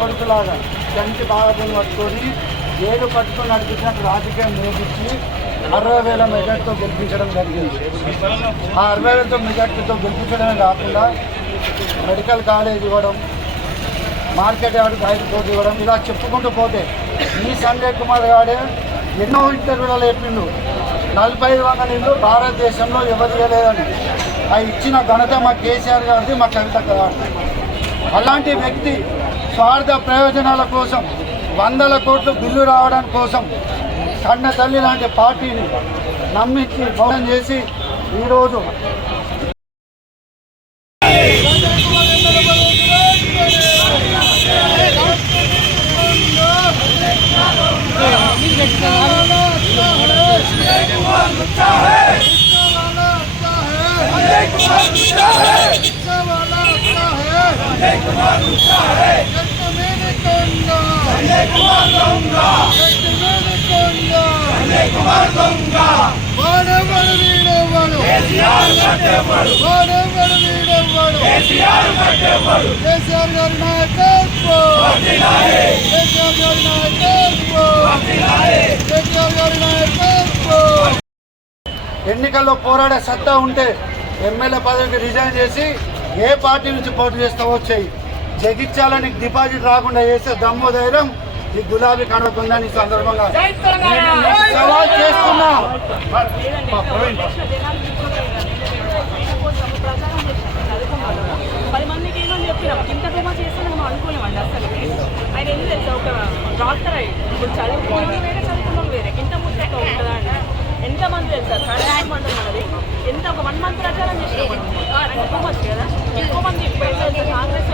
కొడుకులాగా చంటి బాధను పట్టుకొని ఏడు పట్టుకొని నడిపించినట్టు రాజకీయం నేర్పించి అరవై వేల మెజార్టీతో గెలిపించడం జరిగింది. ఆ అరవై వేలతో మెజార్టీతో గెలిపించడమే కాకుండా మెడికల్ కాలేజ్ ఇవ్వడం మార్కెట్ యార్డ్ ఐదు ఇవ్వడం ఇలా చెప్పుకుంటూ పోతే ఈ సంజయ్ కుమార్ గారే ఎన్నో ఇంటర్వ్యూలలో చెప్పిండు. నలభై ఐదు వందల ఇల్లు భారతదేశంలో ఎవరు లేదని ఆ ఇచ్చిన ఘనత మా కేసీఆర్ గారిది మా కవిత గారిది. అలాంటి వ్యక్తి స్వార్థ ప్రయోజనాల కోసం వందల కోట్లు బిల్లు రావడం కోసం కన్న తల్లి లాంటి పార్టీని నమ్మించి మోసం చేసి ఈరోజు కేసీఆర్ గారి నాయకత్వం. కేసీఆర్ గారి నాయకత్వం. కేసీఆర్ గారి నాయకత్వం. ఎన్నికల్లో పోరాడే సత్తా ఉంటే ఎమ్మెల్యే పదవికి రిజైన్ చేసి ఏ పార్టీ నుంచి పోటీ చేస్తావో చెయ్యి. జగిత్యాలని డిపాజిట్ రాకుండా చేసే దమ్ము ధైర్యం ఈ గులాబీ కనకుందని సందర్భంగా పది మందికి ఏమని చెప్పినాం ఇంత ధూమా చేస్తే మనం అనుకోలేమండి అసలు ఆయన ఎందుకు తెలుసా ఒక డాక్టర్ అయ్యి ఇప్పుడు వేరే చదువుకున్నాం వేరే ఇంత ముచ్చట ఉంటుందా అండి ఎంతమంది తెలుసా సరే మంది మనది ఎంత ఒక వన్ మంత్ ప్రచారం చేసినాం అంటే టూ మచ్ కదా ఎక్కువ మంది ఇప్పుడు కాంగ్రెస్